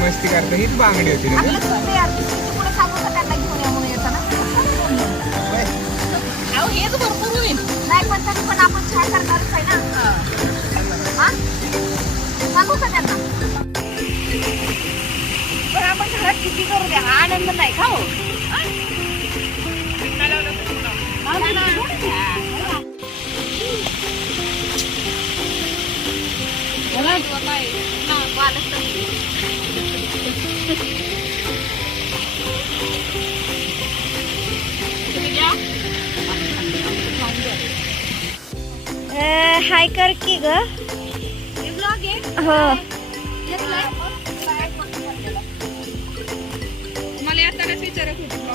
मस्ती करता हीच बांगडी होती ना. आपलं सोडलं यार. तू पुढे सांगू का त्यांना घेऊन या म्हणून येताना? अहो हेच भरपूर होईल. नाही पण तरी पण आपण छान करणारच आहे ना. हा? सांगू का त्यांना? पण आपण घरात किती करू द्या हा आनंद नाही का हो? हा? हा ना. बोला किंवा काय? हा, पालक तर. तुम्ही घ्या. हाय कर की ग. हे vlog आहे? हो. घेतलाय? मला येतानाच विचारत होती.